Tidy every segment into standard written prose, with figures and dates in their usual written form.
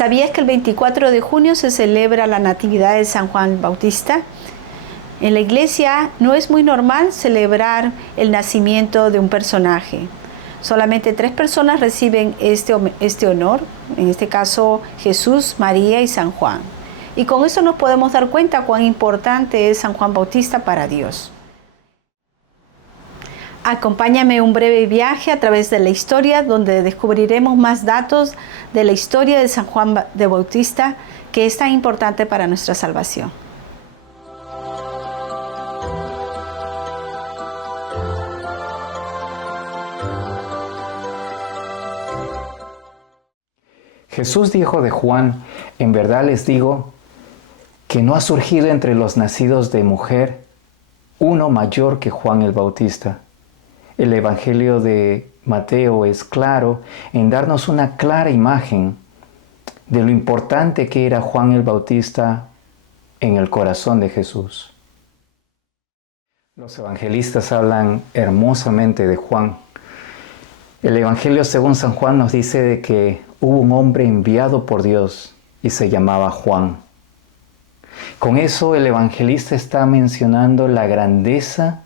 ¿Sabías que el 24 de junio se celebra la Natividad de San Juan Bautista? En la iglesia no es muy normal celebrar el nacimiento de un personaje. Solamente 3 personas reciben este honor, en este caso Jesús, María y San Juan. Y con eso nos podemos dar cuenta cuán importante es San Juan Bautista para Dios. Acompáñame en un breve viaje a través de la historia donde descubriremos más datos de la historia de San Juan de Bautista que es tan importante para nuestra salvación. Jesús dijo de Juan: en verdad les digo que no ha surgido entre los nacidos de mujer uno mayor que Juan el Bautista. El Evangelio de Mateo es claro en darnos una clara imagen de lo importante que era Juan el Bautista en el corazón de Jesús. Los evangelistas hablan hermosamente de Juan. El Evangelio según San Juan nos dice de que hubo un hombre enviado por Dios y se llamaba Juan. Con eso el evangelista está mencionando la grandeza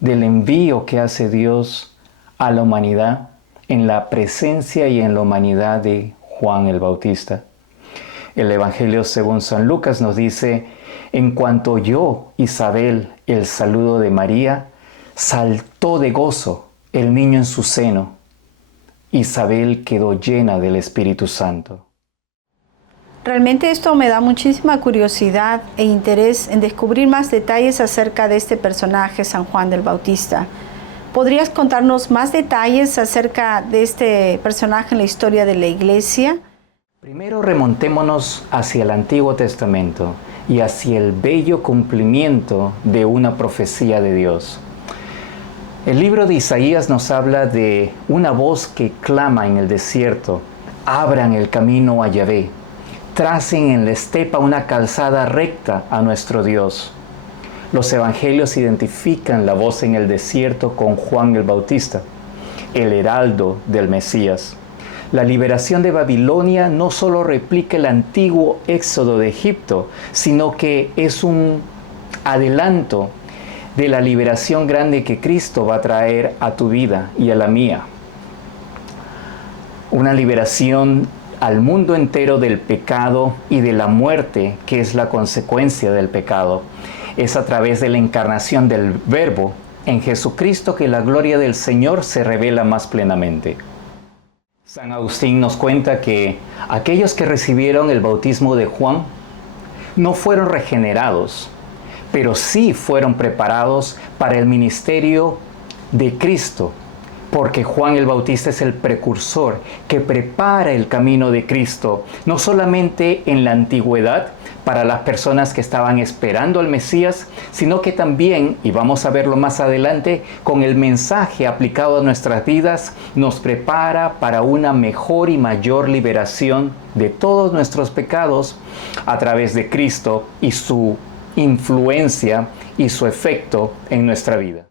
del envío que hace Dios a la humanidad en la presencia y en la humanidad de Juan el Bautista. El Evangelio según San Lucas nos dice: en cuanto oyó Isabel el saludo de María, saltó de gozo el niño en su seno. Isabel quedó llena del Espíritu Santo. Realmente esto me da muchísima curiosidad e interés en descubrir más detalles acerca de este personaje, San Juan del Bautista. ¿Podrías contarnos más detalles acerca de este personaje en la historia de la iglesia? Primero remontémonos hacia el Antiguo Testamento y hacia el bello cumplimiento de una profecía de Dios. El libro de Isaías nos habla de una voz que clama en el desierto: abran el camino a Yahvé. Tracen en la estepa una calzada recta a nuestro Dios. Los evangelios identifican la voz en el desierto con Juan el Bautista, el heraldo del Mesías. La liberación de Babilonia no solo replica el antiguo éxodo de Egipto, sino que es un adelanto de la liberación grande que Cristo va a traer a tu vida y a la mía. Una liberación al mundo entero del pecado y de la muerte, que es la consecuencia del pecado. Es a través de la encarnación del Verbo en Jesucristo que la gloria del Señor se revela más plenamente. San Agustín nos cuenta que aquellos que recibieron el bautismo de Juan no fueron regenerados, pero sí fueron preparados para el ministerio de Cristo, porque Juan el Bautista es el precursor que prepara el camino de Cristo, no solamente en la antigüedad para las personas que estaban esperando al Mesías, sino que también, y vamos a verlo más adelante, con el mensaje aplicado a nuestras vidas, nos prepara para una mejor y mayor liberación de todos nuestros pecados a través de Cristo y su influencia y su efecto en nuestra vida.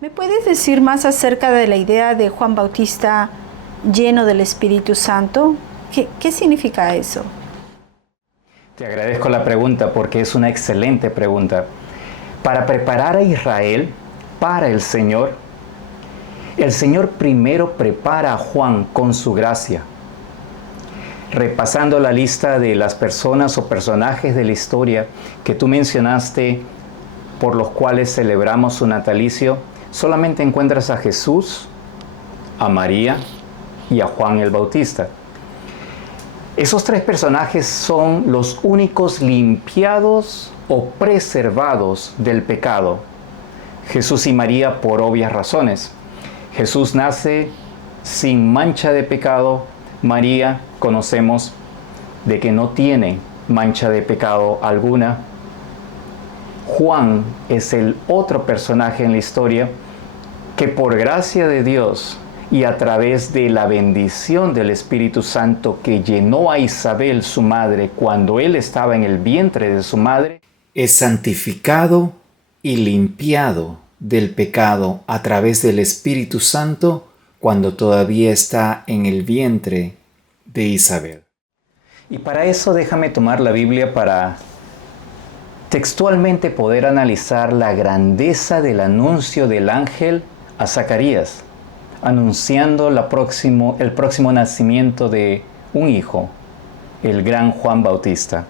¿Me puedes decir más acerca de la idea de Juan Bautista lleno del Espíritu Santo? ¿Qué significa eso? Te agradezco la pregunta porque es una excelente pregunta. Para preparar a Israel para el Señor primero prepara a Juan con su gracia. Repasando la lista de las personas o personajes de la historia que tú mencionaste por los cuales celebramos su natalicio, solamente encuentras a Jesús, a María y a Juan el Bautista. Esos 3 personajes son los únicos limpiados o preservados del pecado. Jesús y María por obvias razones. Jesús nace sin mancha de pecado. María conocemos de que no tiene mancha de pecado alguna. Juan es el otro personaje en la historia que por gracia de Dios y a través de la bendición del Espíritu Santo que llenó a Isabel, su madre, cuando él estaba en el vientre de su madre, es santificado y limpiado del pecado a través del Espíritu Santo cuando todavía está en el vientre de Isabel. Y para eso déjame tomar la Biblia para textualmente poder analizar la grandeza del anuncio del ángel a Zacarías, anunciando el próximo nacimiento de un hijo, el gran Juan Bautista.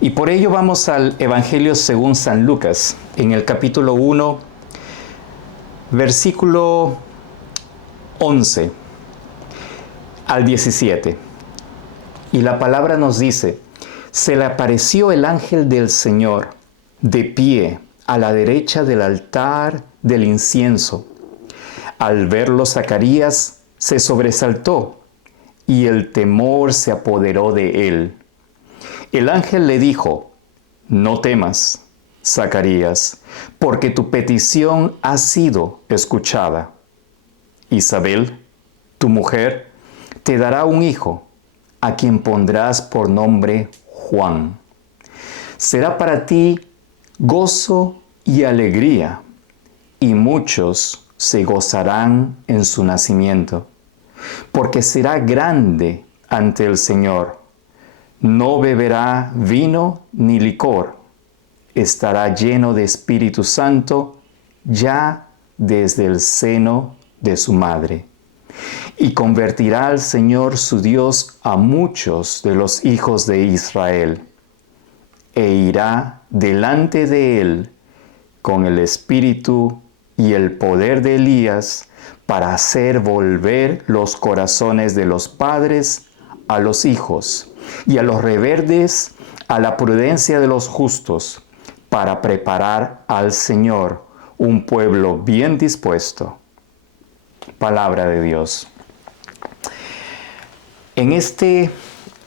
Y por ello vamos al Evangelio según San Lucas, en el capítulo 1, versículo 11 al 17. Y la palabra nos dice: se le apareció el ángel del Señor de pie a la derecha del altar del incienso. Al verlo, Zacarías se sobresaltó y el temor se apoderó de él. El ángel le dijo: no temas, Zacarías, porque tu petición ha sido escuchada. Isabel, tu mujer, te dará un hijo, a quien pondrás por nombre Juan. Será para ti gozo y alegría, y muchos se gozarán en su nacimiento, porque será grande ante el Señor. No beberá vino ni licor, estará lleno de Espíritu Santo ya desde el seno de su madre. Y convertirá al Señor su Dios a muchos de los hijos de Israel, e irá delante de él con el espíritu y el poder de Elías para hacer volver los corazones de los padres a los hijos y a los rebeldes a la prudencia de los justos, para preparar al Señor un pueblo bien dispuesto. Palabra de Dios. En este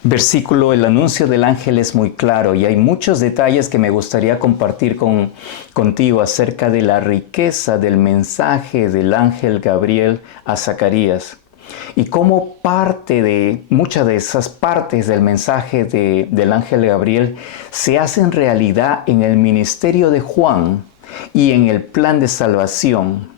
versículo el anuncio del ángel es muy claro y hay muchos detalles que me gustaría compartir contigo acerca de la riqueza del mensaje del ángel Gabriel a Zacarías y cómo muchas de esas partes del mensaje del ángel Gabriel se hacen realidad en el ministerio de Juan y en el plan de salvación,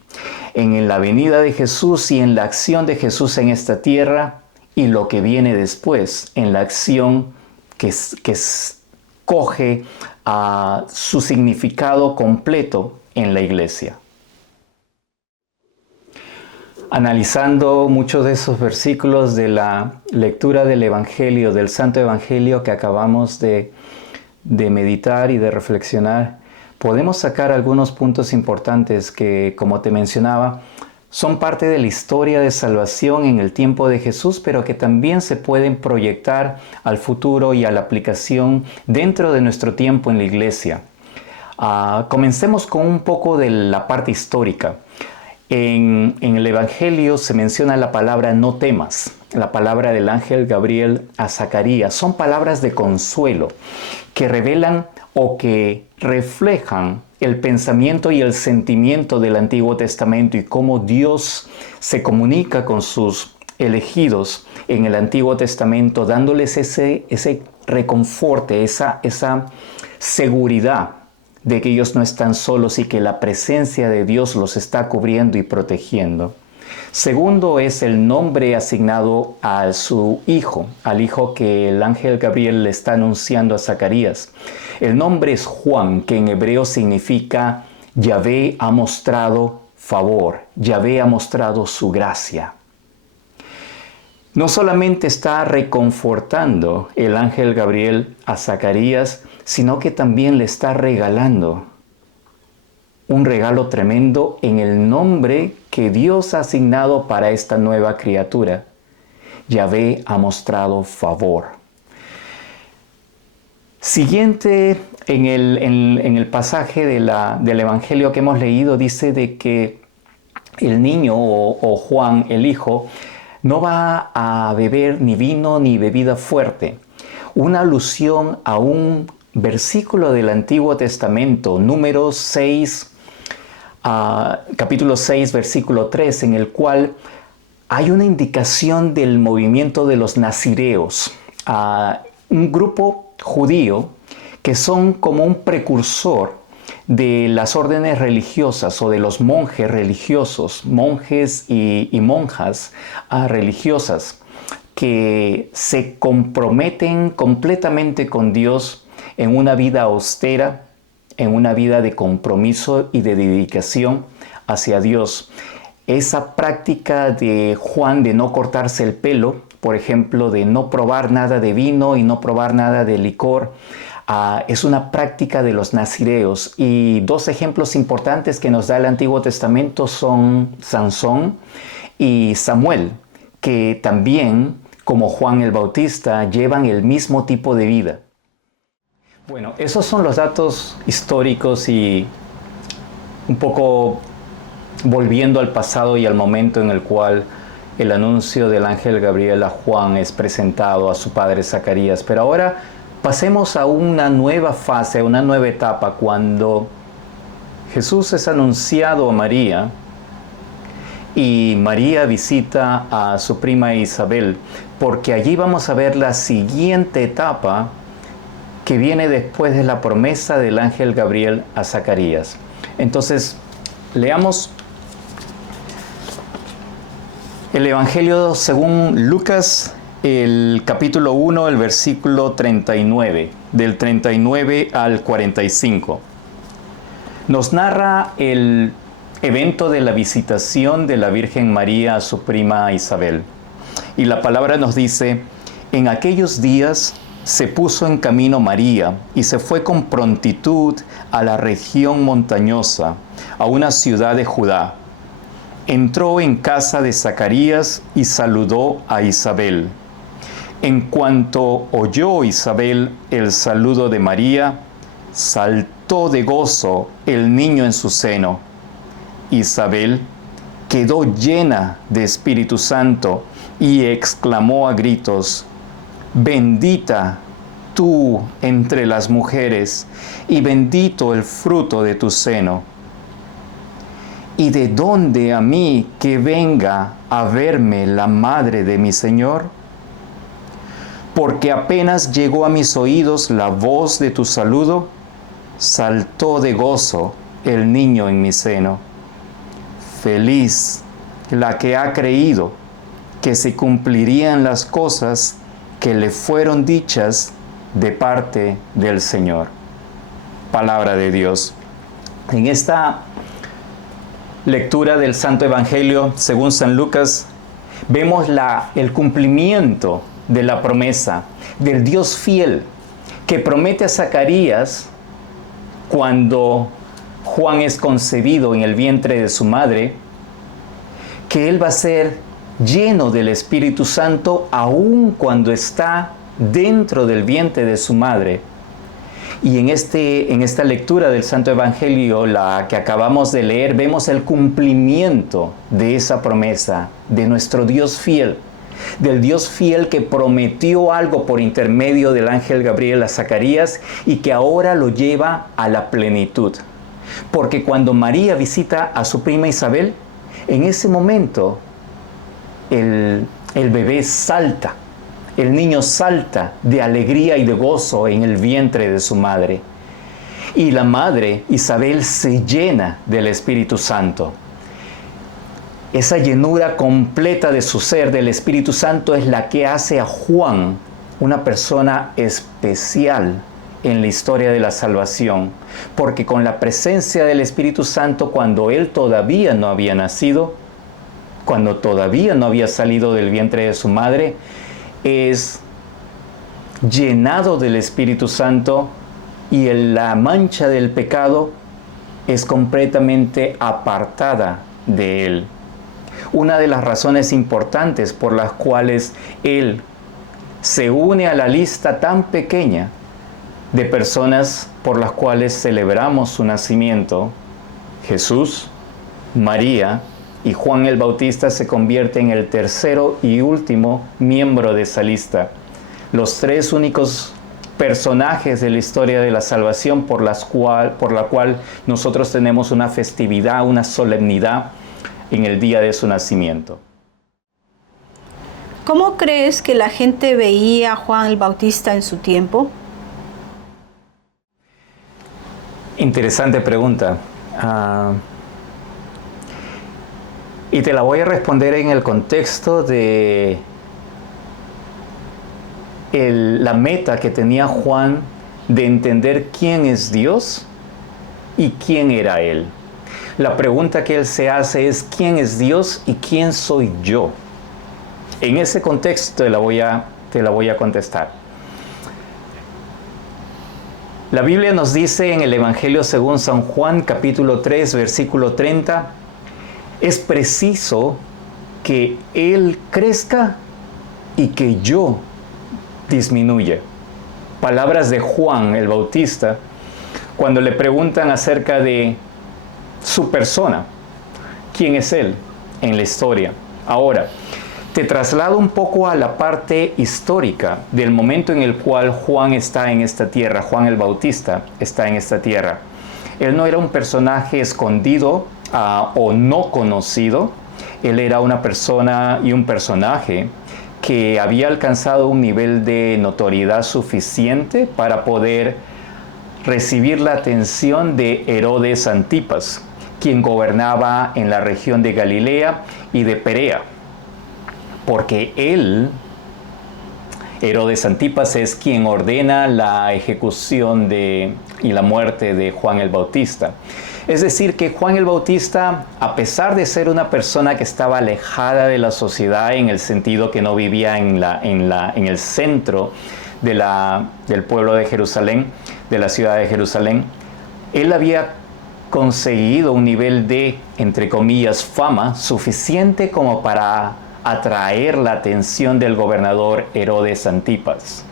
en la venida de Jesús y en la acción de Jesús en esta tierra, y lo que viene después en la acción que coge a su significado completo en la iglesia. Analizando muchos de esos versículos de la lectura del Evangelio, del Santo Evangelio que acabamos de meditar y de reflexionar, podemos sacar algunos puntos importantes que, como te mencionaba, son parte de la historia de salvación en el tiempo de Jesús, pero que también se pueden proyectar al futuro y a la aplicación dentro de nuestro tiempo en la iglesia. Comencemos con un poco de la parte histórica. En el Evangelio se menciona la palabra no temas, la palabra del ángel Gabriel a Zacarías. Son palabras de consuelo que revelan o que reflejan el pensamiento y el sentimiento del Antiguo Testamento y cómo Dios se comunica con sus elegidos en el Antiguo Testamento, dándoles ese reconforte, esa seguridad de que ellos no están solos y que la presencia de Dios los está cubriendo y protegiendo. Segundo es el nombre asignado a su hijo, al hijo que el ángel Gabriel le está anunciando a Zacarías. El nombre es Juan, que en hebreo significa Yahvé ha mostrado favor, Yahvé ha mostrado su gracia. No solamente está reconfortando el ángel Gabriel a Zacarías, sino que también le está regalando un regalo tremendo en el nombre que Dios ha asignado para esta nueva criatura. Yahvé ha mostrado favor. Siguiente, en el pasaje del Evangelio que hemos leído, dice de que el niño o Juan, el hijo, no va a beber ni vino ni bebida fuerte. Una alusión a un versículo del Antiguo Testamento, Números 6, capítulo 6, versículo 3, en el cual hay una indicación del movimiento de los nazireos, un grupo judío que son como un precursor de las órdenes religiosas o de los monjes religiosos, monjes y monjas religiosas, que se comprometen completamente con Dios en una vida austera, en una vida de compromiso y de dedicación hacia Dios. Esa práctica de Juan de no cortarse el pelo, por ejemplo, de no probar nada de vino y no probar nada de licor, es una práctica de los nazireos. Y dos ejemplos importantes que nos da el Antiguo Testamento son Sansón y Samuel, que también, como Juan el Bautista, llevan el mismo tipo de vida. Bueno, esos son los datos históricos y un poco volviendo al pasado y al momento en el cual el anuncio del ángel Gabriel a Juan es presentado a su padre Zacarías. Pero ahora pasemos a una nueva fase, a una nueva etapa, cuando Jesús es anunciado a María y María visita a su prima Isabel, porque allí vamos a ver la siguiente etapa que viene después de la promesa del ángel Gabriel a Zacarías. Entonces, leamos el Evangelio según Lucas, el capítulo 1, el versículo 39, del 39 al 45. Nos narra el evento de la visitación de la Virgen María a su prima Isabel. Y la palabra nos dice: en aquellos días se puso en camino María y se fue con prontitud a la región montañosa, a una ciudad de Judá. Entró en casa de Zacarías y saludó a Isabel. En cuanto oyó Isabel el saludo de María, saltó de gozo el niño en su seno. Isabel quedó llena de Espíritu Santo y exclamó a gritos: bendita tú entre las mujeres, y bendito el fruto de tu seno. ¿Y de dónde a mí que venga a verme la madre de mi Señor? Porque apenas llegó a mis oídos la voz de tu saludo, saltó de gozo el niño en mi seno. Feliz la que ha creído que se cumplirían las cosas que le fueron dichas de parte del Señor. Palabra de Dios. En esta lectura del Santo Evangelio según San Lucas, vemos el cumplimiento de la promesa del Dios fiel que promete a Zacarías cuando Juan es concebido en el vientre de su madre, que él va a ser lleno del Espíritu Santo aun cuando está dentro del vientre de su madre. Y en esta lectura del Santo Evangelio, la que acabamos de leer, vemos el cumplimiento de esa promesa de nuestro Dios fiel, del Dios fiel que prometió algo por intermedio del ángel Gabriel a Zacarías y que ahora lo lleva a la plenitud. Porque cuando María visita a su prima Isabel, en ese momento el bebé salta. El niño salta de alegría y de gozo en el vientre de su madre. Y la madre, Isabel, se llena del Espíritu Santo. Esa llenura completa de su ser del Espíritu Santo es la que hace a Juan una persona especial en la historia de la salvación. Porque con la presencia del Espíritu Santo, cuando él todavía no había nacido, cuando todavía no había salido del vientre de su madre, es llenado del Espíritu Santo y la mancha del pecado es completamente apartada de él. Una de las razones importantes por las cuales él se une a la lista tan pequeña de personas por las cuales celebramos su nacimiento, Jesús, María y Juan el Bautista, se convierte en el tercero y último miembro de esa lista. Los tres únicos personajes de la historia de la salvación por la cual nosotros tenemos una festividad, una solemnidad en el día de su nacimiento. ¿Cómo crees que la gente veía a Juan el Bautista en su tiempo? Interesante pregunta. Y te la voy a responder en el contexto de la meta que tenía Juan de entender quién es Dios y quién era Él. La pregunta que él se hace es ¿quién es Dios y quién soy yo? En ese contexto te la voy a contestar. La Biblia nos dice en el Evangelio según San Juan, capítulo 3, versículo 30, es preciso que Él crezca y que yo disminuya. Palabras de Juan el Bautista, cuando le preguntan acerca de su persona, quién es Él en la historia. Ahora, te traslado un poco a la parte histórica del momento en el cual Juan está en esta tierra, Juan el Bautista está en esta tierra. Él no era un personaje escondido o no conocido, él era una persona y un personaje que había alcanzado un nivel de notoriedad suficiente para poder recibir la atención de Herodes Antipas, quien gobernaba en la región de Galilea y de Perea. Porque Herodes Antipas, es quien ordena la ejecución y la muerte de Juan el Bautista. Es decir, que Juan el Bautista, a pesar de ser una persona que estaba alejada de la sociedad en el sentido que no vivía en el centro del pueblo de Jerusalén, de la ciudad de Jerusalén, él había conseguido un nivel de, entre comillas, fama suficiente como para atraer la atención del gobernador Herodes Antipas.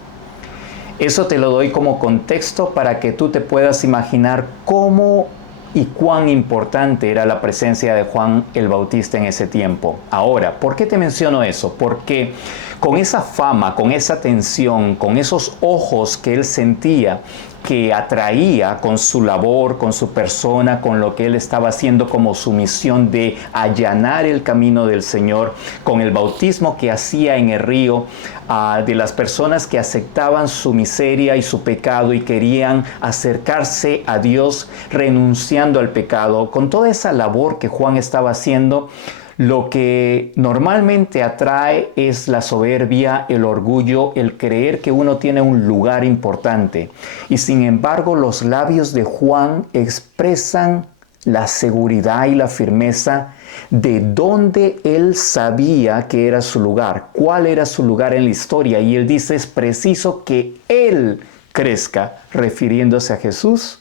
Eso te lo doy como contexto para que tú te puedas imaginar cómo y cuán importante era la presencia de Juan el Bautista en ese tiempo. Ahora, ¿por qué te menciono eso? Porque con esa fama, con esa atención, con esos ojos que él sentía, que atraía con su labor, con su persona, con lo que él estaba haciendo como su misión de allanar el camino del Señor, con el bautismo que hacía en el río, de las personas que aceptaban su miseria y su pecado y querían acercarse a Dios renunciando al pecado, con toda esa labor que Juan estaba haciendo. Lo que normalmente atrae es la soberbia, el orgullo, el creer que uno tiene un lugar importante. Y sin embargo, los labios de Juan expresan la seguridad y la firmeza de dónde él sabía que era su lugar, cuál era su lugar en la historia. Y él dice, es preciso que él crezca, refiriéndose a Jesús,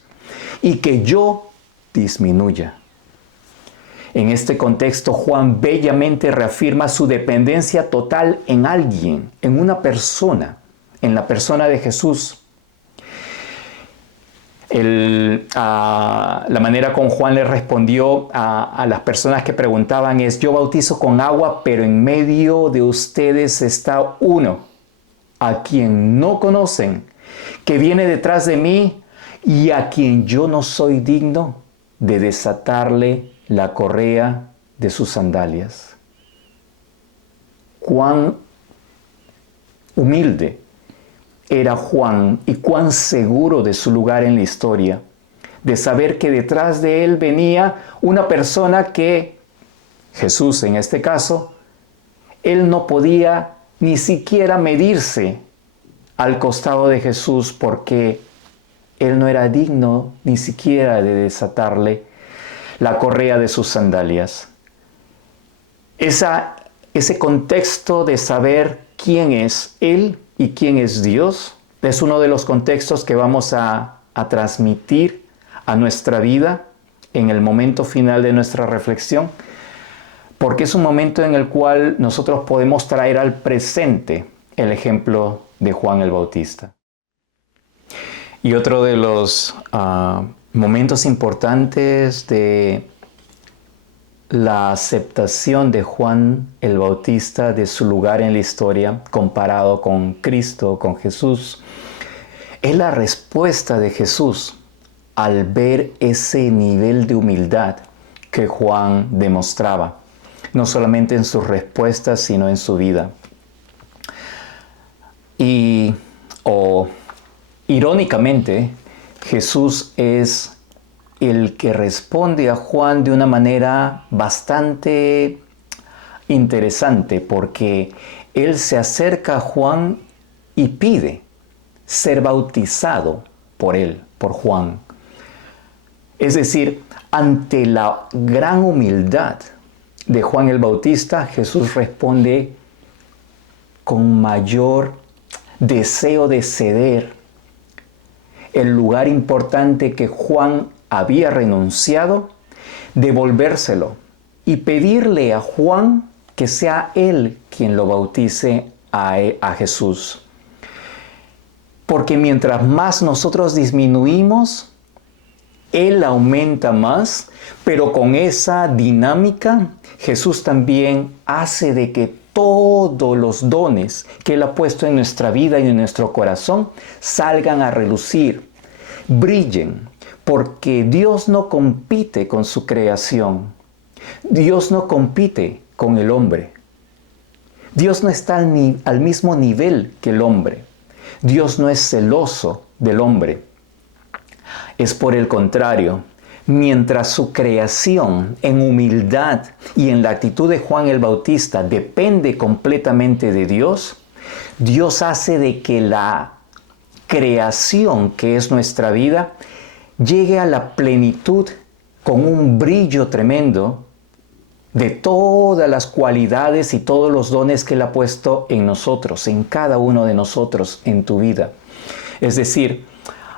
y que yo disminuya. En este contexto, Juan bellamente reafirma su dependencia total en alguien, en una persona, en la persona de Jesús. La manera como Juan le respondió a las personas que preguntaban es: yo bautizo con agua, pero en medio de ustedes está uno a quien no conocen, que viene detrás de mí y a quien yo no soy digno de desatarle la correa de sus sandalias. Cuán humilde era Juan y cuán seguro de su lugar en la historia, de saber que detrás de él venía una persona que, Jesús en este caso, él no podía ni siquiera medirse al costado de Jesús porque él no era digno ni siquiera de desatarle la correa de sus sandalias. Ese contexto de saber quién es Él y quién es Dios es uno de los contextos que vamos a transmitir a nuestra vida en el momento final de nuestra reflexión, porque es un momento en el cual nosotros podemos traer al presente el ejemplo de Juan el Bautista. Y otro de los momentos importantes de la aceptación de Juan el Bautista de su lugar en la historia comparado con Cristo, con Jesús, es la respuesta de Jesús al ver ese nivel de humildad que Juan demostraba, no solamente en sus respuestas, sino en su vida. Irónicamente, Jesús es el que responde a Juan de una manera bastante interesante, porque él se acerca a Juan y pide ser bautizado por él, por Juan. Es decir, ante la gran humildad de Juan el Bautista, Jesús responde con mayor deseo de ceder el lugar importante que Juan había renunciado, devolvérselo y pedirle a Juan que sea él quien lo bautice a Jesús. Porque mientras más nosotros disminuimos, Él aumenta más, pero con esa dinámica, Jesús también hace de que todos los dones que Él ha puesto en nuestra vida y en nuestro corazón salgan a relucir, brillen, porque Dios no compite con su creación. Dios no compite con el hombre. Dios no está al mismo nivel que el hombre. Dios no es celoso del hombre. Es por el contrario, mientras su creación en humildad y en la actitud de Juan el Bautista depende completamente de Dios, Dios hace de que la creación que es nuestra vida llegue a la plenitud con un brillo tremendo de todas las cualidades y todos los dones que Él ha puesto en nosotros, en cada uno de nosotros, en tu vida. Es decir,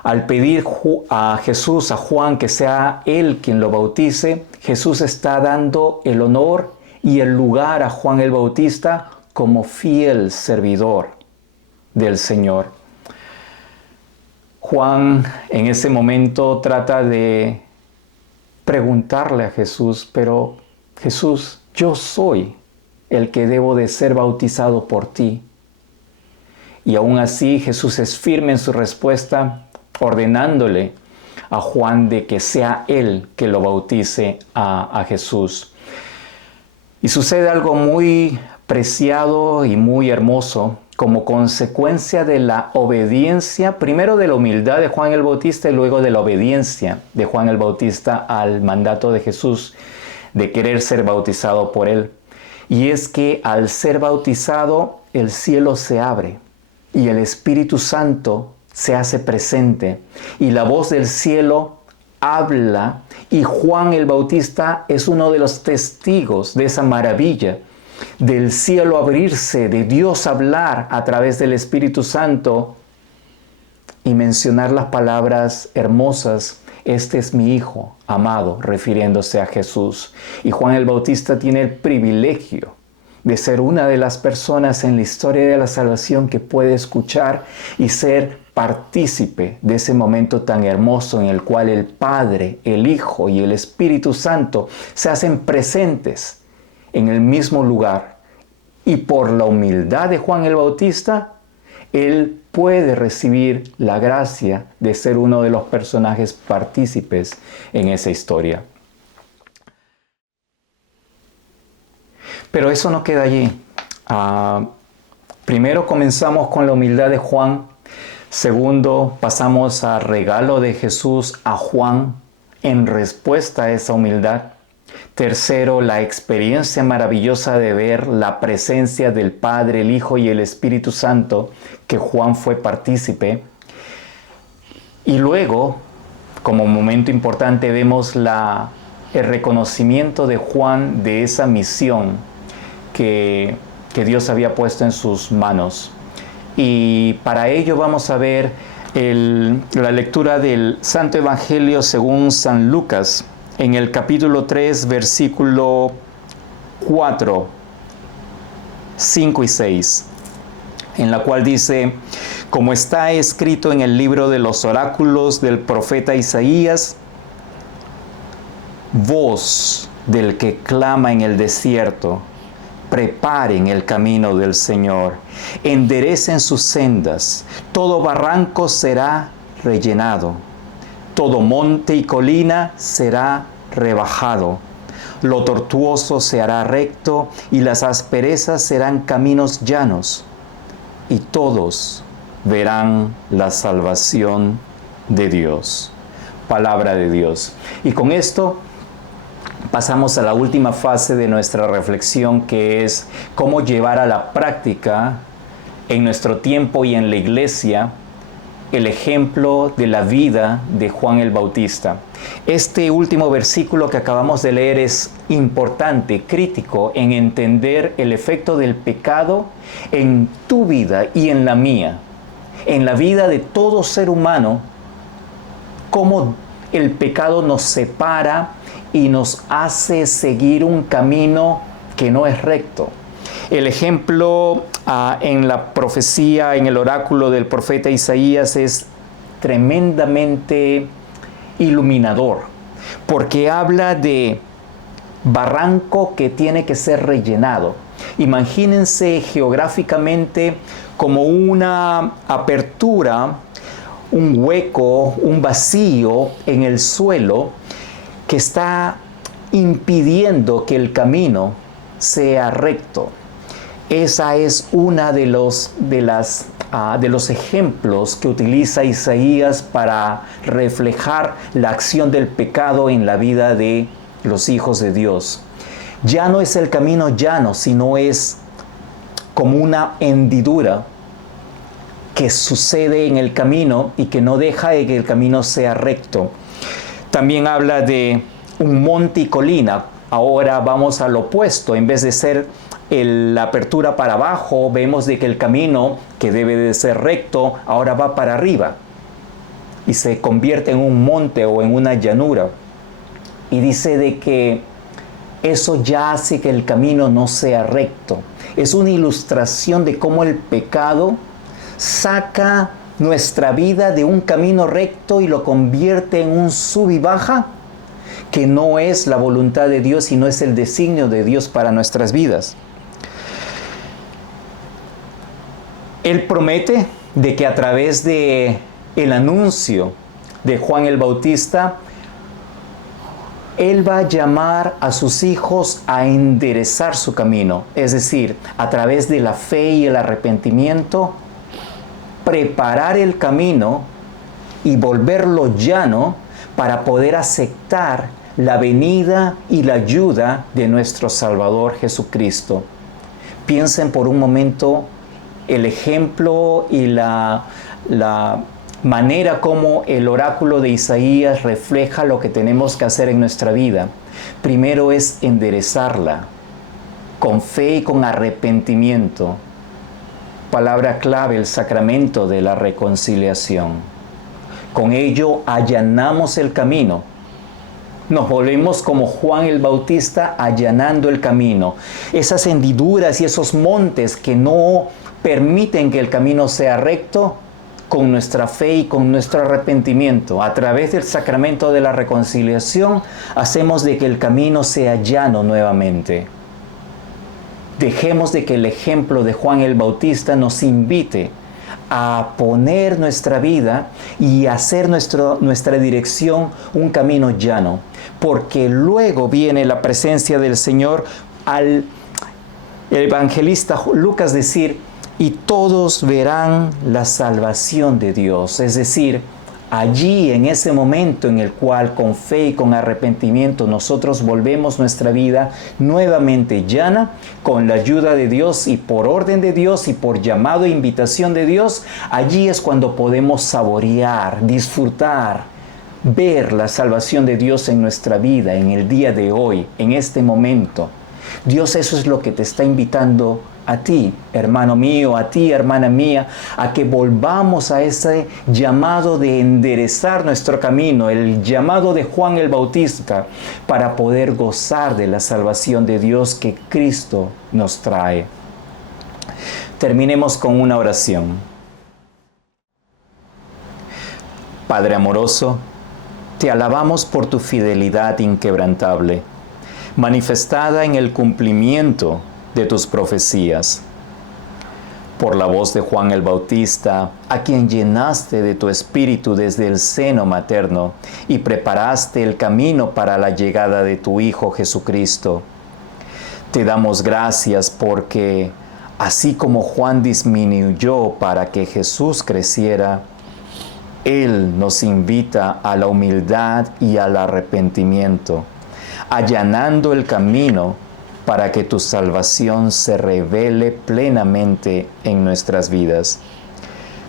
al pedir a Jesús, a Juan, que sea Él quien lo bautice, Jesús está dando el honor y el lugar a Juan el Bautista como fiel servidor del Señor. Juan en ese momento trata de preguntarle a Jesús, pero Jesús, yo soy el que debo de ser bautizado por ti. Y aún así Jesús es firme en su respuesta, ordenándole a Juan de que sea él que lo bautice a Jesús. Y sucede algo muy preciado y muy hermoso como consecuencia de la obediencia, primero de la humildad de Juan el Bautista y luego de la obediencia de Juan el Bautista al mandato de Jesús de querer ser bautizado por él. Y es que al ser bautizado, el cielo se abre y el Espíritu Santo se hace presente y la voz del cielo habla y Juan el Bautista es uno de los testigos de esa maravilla del cielo abrirse, de Dios hablar a través del Espíritu Santo y mencionar las palabras hermosas: este es mi Hijo amado, refiriéndose a Jesús. Y Juan el Bautista tiene el privilegio de ser una de las personas en la historia de la salvación que puede escuchar y ser partícipe de ese momento tan hermoso en el cual el Padre, el Hijo y el Espíritu Santo se hacen presentes en el mismo lugar. Y por la humildad de Juan el Bautista, él puede recibir la gracia de ser uno de los personajes partícipes en esa historia. Pero eso no queda allí. Primero comenzamos con la humildad de Juan. Segundo, pasamos al regalo de Jesús a Juan en respuesta a esa humildad. Tercero, la experiencia maravillosa de ver la presencia del Padre, el Hijo y el Espíritu Santo, que Juan fue partícipe. Y luego, como momento importante, vemos el reconocimiento de Juan de esa misión que Dios había puesto en sus manos. Y para ello vamos a ver la lectura del Santo Evangelio según San Lucas, en el capítulo 3, versículo 4, 5 y 6, en la cual dice: como está escrito en el libro de los oráculos del profeta Isaías, voz del que clama en el desierto, preparen el camino del Señor, enderecen sus sendas, todo barranco será rellenado, todo monte y colina será rebajado, lo tortuoso se hará recto y las asperezas serán caminos llanos, y todos verán la salvación de Dios. Palabra de Dios. Y con esto pasamos a la última fase de nuestra reflexión, que es cómo llevar a la práctica en nuestro tiempo y en la iglesia el ejemplo de la vida de Juan el Bautista. Este último versículo que acabamos de leer es importante, crítico, en entender el efecto del pecado en tu vida y en la mía, en la vida de todo ser humano, cómo el pecado nos separa y nos hace seguir un camino que no es recto. El ejemplo en la profecía, en el oráculo del profeta Isaías es tremendamente iluminador, porque habla de barranco que tiene que ser rellenado. Imagínense geográficamente como una apertura, un hueco, un vacío en el suelo que está impidiendo que el camino sea recto. Esa es una de los ejemplos que utiliza Isaías para reflejar la acción del pecado en la vida de los hijos de Dios. Ya no es el camino llano, sino es como una hendidura que sucede en el camino y que no deja de que el camino sea recto. También habla de un monte y colina. Ahora vamos al opuesto. En vez de ser la apertura para abajo, vemos de que el camino que debe de ser recto ahora va para arriba y se convierte en un monte o en una llanura. Y dice de que eso ya hace que el camino no sea recto. Es una ilustración de cómo el pecado saca nuestra vida de un camino recto y lo convierte en un sub y baja, que no es la voluntad de Dios y no es el designio de Dios para nuestras vidas. Él promete de que a través de el anuncio de Juan el Bautista, Él va a llamar a sus hijos a enderezar su camino, es decir, a través de la fe y el arrepentimiento, preparar el camino y volverlo llano para poder aceptar la venida y la ayuda de nuestro Salvador Jesucristo. Piensen por un momento el ejemplo y la manera como el oráculo de Isaías refleja lo que tenemos que hacer en nuestra vida. Primero es enderezarla con fe y con arrepentimiento. Palabra clave, el sacramento de la reconciliación. Con ello allanamos el camino. Nos volvemos como Juan el Bautista allanando el camino. Esas hendiduras y esos montes que no permiten que el camino sea recto, con nuestra fe y con nuestro arrepentimiento, a través del sacramento de la reconciliación, hacemos de que el camino sea llano nuevamente. Dejemos de que el ejemplo de Juan el Bautista nos invite a poner nuestra vida y hacer nuestra dirección un camino llano, porque luego viene la presencia del Señor al evangelista Lucas decir: y todos verán la salvación de Dios. Es decir, allí en ese momento en el cual con fe y con arrepentimiento nosotros volvemos nuestra vida nuevamente llana, con la ayuda de Dios y por orden de Dios y por llamado e invitación de Dios, allí es cuando podemos saborear, disfrutar, ver la salvación de Dios en nuestra vida, en el día de hoy, en este momento. Dios eso es lo que te está invitando a ti, hermano mío, a ti, hermana mía, a que volvamos a ese llamado de enderezar nuestro camino, el llamado de Juan el Bautista, para poder gozar de la salvación de Dios que Cristo nos trae. Terminemos con una oración. Padre amoroso, te alabamos por tu fidelidad inquebrantable, manifestada en el cumplimiento de tus profecías. Por la voz de Juan el Bautista, a quien llenaste de tu espíritu desde el seno materno y preparaste el camino para la llegada de tu Hijo Jesucristo. Te damos gracias porque, así como Juan disminuyó para que Jesús creciera, Él nos invita a la humildad y al arrepentimiento, allanando el camino para que tu salvación se revele plenamente en nuestras vidas.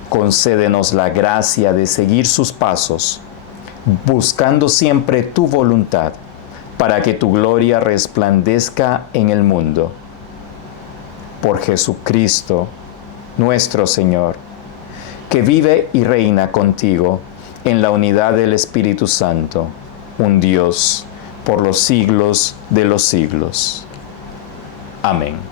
Concédenos la gracia de seguir sus pasos, buscando siempre tu voluntad, para que tu gloria resplandezca en el mundo. Por Jesucristo, nuestro Señor, que vive y reina contigo en la unidad del Espíritu Santo, un Dios, por los siglos de los siglos. Amén.